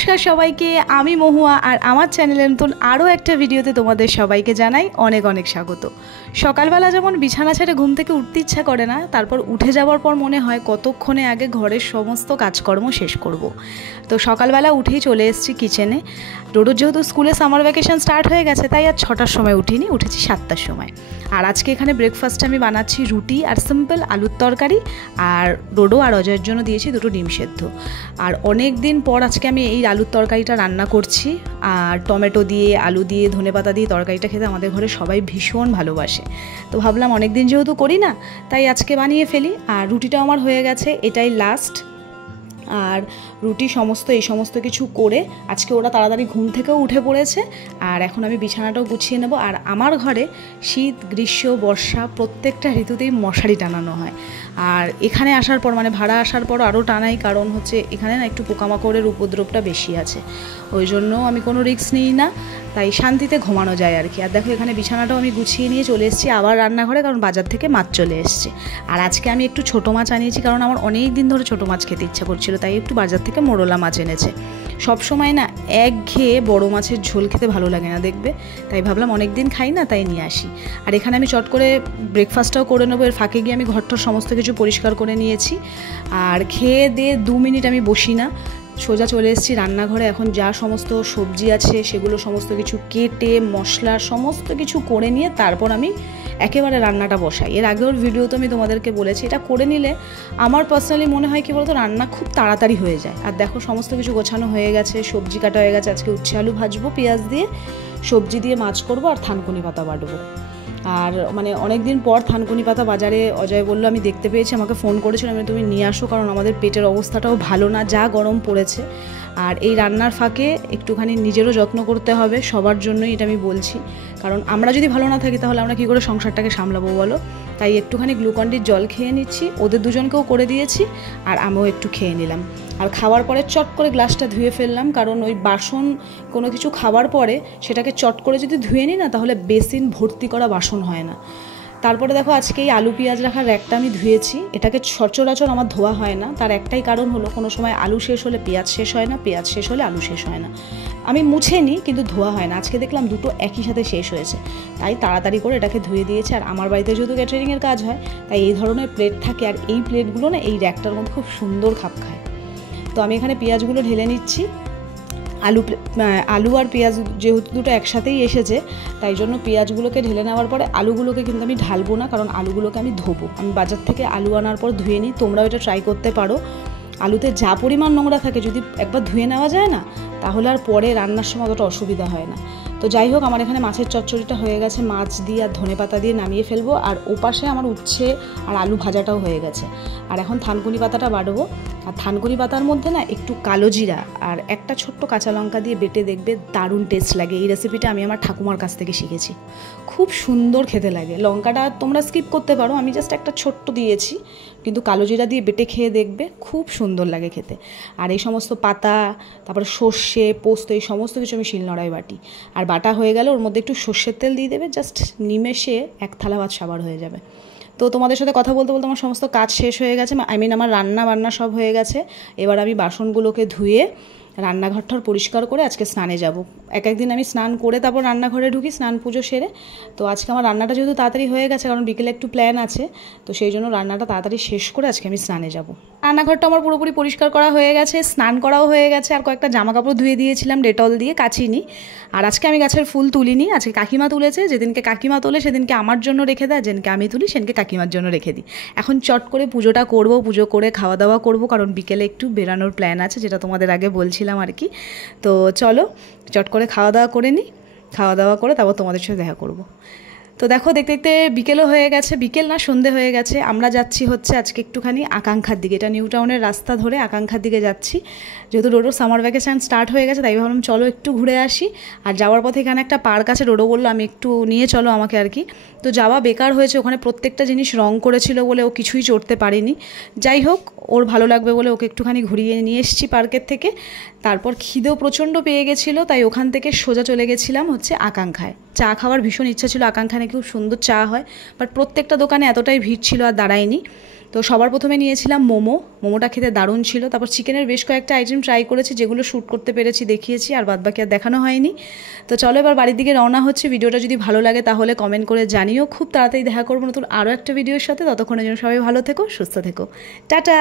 নমস্কার সবাইকে, আমি মহুয়া আর আমার চ্যানেলে নতুন আরও একটা ভিডিওতে তোমাদের সবাইকে জানাই অনেক অনেক স্বাগত। সকালবেলা যেমন বিছানা ছেড়ে ঘুম থেকে উঠতে ইচ্ছা করে না, তারপর উঠে যাওয়ার পর মনে হয় কতক্ষণে আগে ঘরের সমস্ত কাজকর্ম শেষ করব। তো সকালবেলা উঠেই চলে এসেছি কিচেনে। ডোডোর যেহেতু স্কুলে সামার ভ্যাকেশন স্টার্ট হয়ে গেছে, তাই আর 6টার সময় উঠিনি, উঠেছি 7টার সময়। আর আজকে এখানে ব্রেকফাস্টে আমি বানাচ্ছি রুটি আর সিম্পল আলুর তরকারি, আর ডোডো আর অজয়ের জন্য দিয়েছি 2টো ডিম সেদ্ধ। আর অনেক দিন পর আজকে আমি এই আলুর তরকারিটা রান্না করছি, আর টমেটো দিয়ে আলু দিয়ে ধনেপাতা দিয়ে তরকারিটা খেতে আমাদের ঘরে সবাই ভীষণ ভালোবাসে। তো ভাবলাম অনেক দিন যেহেতু করি না, তাই আজকে বানিয়ে ফেলি। আর রুটিটাও আমার হয়ে গেছে, এটাই লাস্ট। আর রুটি এই সমস্ত কিছু করে আজকে ওরা তাড়াতাড়ি ঘুম থেকেও উঠে পড়েছে, আর এখন আমি বিছানাটাও গুছিয়ে নেব। আর আমার ঘরে শীত, গ্রীষ্ম, বর্ষা প্রত্যেকটা ঋতুতেই মশারি টানানো হয়। আর এখানে আসার পর, মানে ভাড়া আসার পর আরও টানাই, কারণ হচ্ছে এখানে না একটু পোকামাকড়ের উপদ্রবটা বেশি আছে, ওই জন্য আমি কোনো রিস্ক নিই না, তাই শান্তিতে ঘুমানো যায় আর কি। আর দেখো এখানে বিছানাটাও আমি গুছিয়ে নিয়ে চলে এসেছি আবার রান্নাঘরে, কারণ বাজার থেকে মাছ চলে এসছে। আর আজকে আমি একটু ছোটো মাছ আনিয়েছি, কারণ আমার অনেক দিন ধরে ছোটো মাছ খেতে ইচ্ছা করছিল, তাই একটু বাজার থেকে মোরলা মাছ এনেছে। সবসময় না একঘেয়ে বড় মাছের ঝোল খেতে ভালো লাগে না দেখবে, তাই ভাবলাম অনেক দিন খাই না, তাই নিয়ে আসি। আর এখানে আমি চট করে ব্রেকফাস্টটাও করে নেবো, এর ফাঁকে গিয়ে আমি ঘরটার সমস্ত কিছু পরিষ্কার করে নিয়েছি। আর খেয়ে দিয়ে 2 মিনিট আমি বসি না, সোজা চলে এসেছি রান্নাঘরে। এখন যা সমস্ত সবজি আছে সেগুলো সমস্ত কিছু কেটে মশলা সমস্ত কিছু করে নিয়ে তারপর আমি একেবারে রান্নাটা বসাই। এর আগের ভিডিওতে আমি তোমাদেরকে বলেছি, এটা করে নিলে আমার পার্সোনালি মনে হয় কি বলতো, রান্না খুব তাড়াতাড়ি হয়ে যায়। আর দেখো সমস্ত কিছু গোছানো হয়ে গেছে, সবজি কাটা হয়ে গেছে। আজকে উচ্ছে আলু ভাজবো পেঁয়াজ দিয়ে, সবজি দিয়ে মাছ করবো, আর থানকুনি পাতা বাটবো। আর মানে অনেক দিন পর থানকুনি পাতা বাজারে অজয় বললো, আমি দেখতে পেয়েছি, আমাকে ফোন করেছিলাম তুমি নিয়ে আসো, কারণ আমাদের পেটের অবস্থাটাও ভালো না, যা গরম পড়েছে। আর এই রান্নার ফাঁকে একটুখানি নিজেরও যত্ন করতে হবে, সবার জন্যই এটা আমি বলছি, কারণ আমরা যদি ভালো না থাকি তাহলে আমরা কী করে সংসারটাকে সামলাবো বলো। তাই একটুখানি গ্লুকন-ডির জল খেয়ে নিচ্ছি, ওদের দুজনকেও করে দিয়েছি, আর আমিও একটু খেয়ে নিলাম। আর খাওয়ার পরে চট করে গ্লাসটা ধুয়ে ফেললাম, কারণ ওই বাসন কোনো কিছু খাওয়ার পরে সেটাকে চট করে যদি ধুয়ে নিই না, তাহলে বেসিন ভর্তি করা বাসন হয় না। তারপরে দেখো আজকে এই আলু পেঁয়াজ রাখার র্যাকটা আমি ধুয়েছি, এটাকে সচরাচর আমার ধোয়া হয় না, তার একটাই কারণ হলো কোনো সময় আলু শেষ হলে পেঁয়াজ শেষ হয় না, পেঁয়াজ শেষ হলে আলু শেষ হয় না। আমি মুছে নিই কিন্তু ধোয়া হয় না। আজকে দেখলাম 2টো একই সাথে শেষ হয়েছে, তাই তাড়াতাড়ি করে এটাকে ধুয়ে দিয়েছে। আর আমার বাড়িতে যেহেতু ক্যাটারিংয়ের কাজ হয়, তাই এই ধরনের প্লেট থাকে, আর এই প্লেটগুলো না এই র্যাকটার মধ্যে খুব সুন্দর খাপ খায়। তো আমি এখানে পেঁয়াজগুলো ঢেলে নিচ্ছি। আলু আর পেঁয়াজ যেহেতু 2টো একসাথেই এসেছে, তাই জন্য পেঁয়াজগুলোকে ঢেলে নেওয়ার পরে আলুগুলোকে কিন্তু আমি ঢালবো না, কারণ আলুগুলোকে আমি ধোবো। আমি বাজার থেকে আলু আনার পর ধুয়ে নিই, তোমরাও এটা ট্রাই করতে পারো। আলুতে যা পরিমাণ নোংরা থাকে যদি একবার ধুয়ে নেওয়া যায় না, তাহলে আর পরে রান্নার সময় অতটা অসুবিধা হয় না। তো যাই হোক, আমার এখানে মাছের চচ্চড়িটা হয়ে গেছে, মাছ দিয়ে আর ধনেপাতা দিয়ে নামিয়ে ফেলবো। আর ওপাশে আমার উচ্ছে আর আলু ভাজাটাও হয়ে গেছে। আর এখন থানকুনি পাতাটা বাটবো। আর থানকুনি পাতার মধ্যে না একটু কালো জিরা আর একটা ছোট্ট কাঁচা লঙ্কা দিয়ে বেটে দেখবে, দারুণ টেস্ট লাগে। এই রেসিপিটা আমি আমার ঠাকুমার কাছ থেকে শিখেছি, খুব সুন্দর খেতে লাগে। লঙ্কাটা তোমরা স্কিপ করতে পারো, আমি জাস্ট একটা ছোট্ট দিয়েছি, কিন্তু কালো জিরা দিয়ে বেটে খেয়ে দেখবে, খুব সুন্দর লাগে খেতে। আর এই সমস্ত পাতা, তারপরে সর্ষে, পোস্ত, এই সমস্ত কিছু আমি শিলনোড়ায় বাটি। আর বাটা হয়ে গেলে ওর মধ্যে একটু সর্ষের তেল দিয়ে দেবে, জাস্ট নিমেষে 1 থালা ভাত সাবার হয়ে যাবে। তো তোমাদের সাথে কথা বলতে বলতে আমার সমস্ত কাজ শেষ হয়ে গেছে, আমার রান্না বান্না সব হয়ে গেছে। এবার আমি বাসনগুলোকে ধুয়ে রান্নাঘরটার পরিষ্কার করে আজকে স্নানে যাব। একদিন আমি স্নান করে তারপর রান্নাঘরে ঢুকি, স্নান পুজো সেরে। তো আজকে আমার রান্নাটা যেহেতু তাড়াতাড়ি হয়ে গেছে, কারণ বিকেলে একটু প্ল্যান আছে, তো সেই জন্য রান্নাটা তাড়াতাড়ি শেষ করে আজকে আমি স্নানে যাব। রান্নাঘরটা আমার পুরোপুরি পরিষ্কার করা হয়ে গেছে, স্নান করাও হয়ে গেছে, আর কয়েকটা জামা কাপড় ধুয়ে দিয়েছিলাম ডেটল দিয়ে, কাচিনি। আর আজকে আমি গাছের ফুল তুলিনি, আজকে কাকিমা তুলেছে। যেদিনকে কাকিমা তোলে সেদিনকে আমার জন্য রেখে দেয়, যেদিনকে আমি তুলি সেদিনকে কাকিমার জন্য রেখে দিই। এখন চট করে পুজোটা করব, পুজো করে খাওয়া দাওয়া করব, কারণ বিকেলে একটু বেরানোর প্ল্যান আছে, যেটা তোমাদের আগে বলছিলাম আর কি। তো চলো চট করে খাওয়া দাওয়া করে নিই, খাওয়া দাওয়া করে তারপর তোমাদের সাথে দেখা করব। তো দেখো দেখতে দেখতে বিকেলও হয়ে গেছে, বিকেল না সন্ধে হয়ে গেছে। আমরা যাচ্ছি হচ্ছে আজকে একটুখানি আকাঙ্ক্ষার দিকে, এটা নিউ টাউনের রাস্তা ধরে আকাঙ্ক্ষার দিকে যাচ্ছি। যেহেতু ডোডোর সামার ভ্যাকেশন স্টার্ট হয়ে গেছে, তাই ভাবলাম চলো একটু ঘুরে আসি। আর যাওয়ার পথে এখানে একটা পার্ক আছে, ডোডো বললো আমি একটু নিয়ে চলো আমাকে আর কি। তো যাওয়া বেকার হয়েছে, ওখানে প্রত্যেকটা জিনিস রং করেছিল বলে ও কিছুই চড়তে পারেনি। যাই হোক, ওর ভালো লাগবে বলে ওকে একটুখানি ঘুরিয়ে নিয়ে এসেছি পার্কের থেকে। তারপর খিদেও প্রচণ্ড পেয়ে গেছিলো, তাই ওখান থেকে সোজা চলে গেছিলাম হচ্ছে আকাঙ্ক্ষায়। চা খাওয়ার ভীষণ ইচ্ছা ছিল, আকাঙ্ক্ষায় খুব সুন্দর চা হয়, বাট প্রত্যেকটা দোকানে এতটাই ভিড় ছিল আর দাঁড়ায়নি। তো সবার প্রথমে নিয়েছিলাম মোমোটা খেতে দারুণ ছিল। তারপর চিকেনের বেশ কয়েকটা আইটেম ট্রাই করেছি, যেগুলো শ্যুট করতে পেরেছি দেখিয়েছি, আর বাদবাকি আর দেখানো হয়নি। তো চলো এবার বাড়ির দিকে রওনা হচ্ছে। ভিডিওটা যদি ভালো লাগে তাহলে কমেন্ট করে জানিও। খুব তাড়াতাড়ি দেখা করবো নতুন আরও একটা ভিডিওর সাথে। ততক্ষণের জন্য সবাই ভালো থেকো, সুস্থ থেকো, টাটা।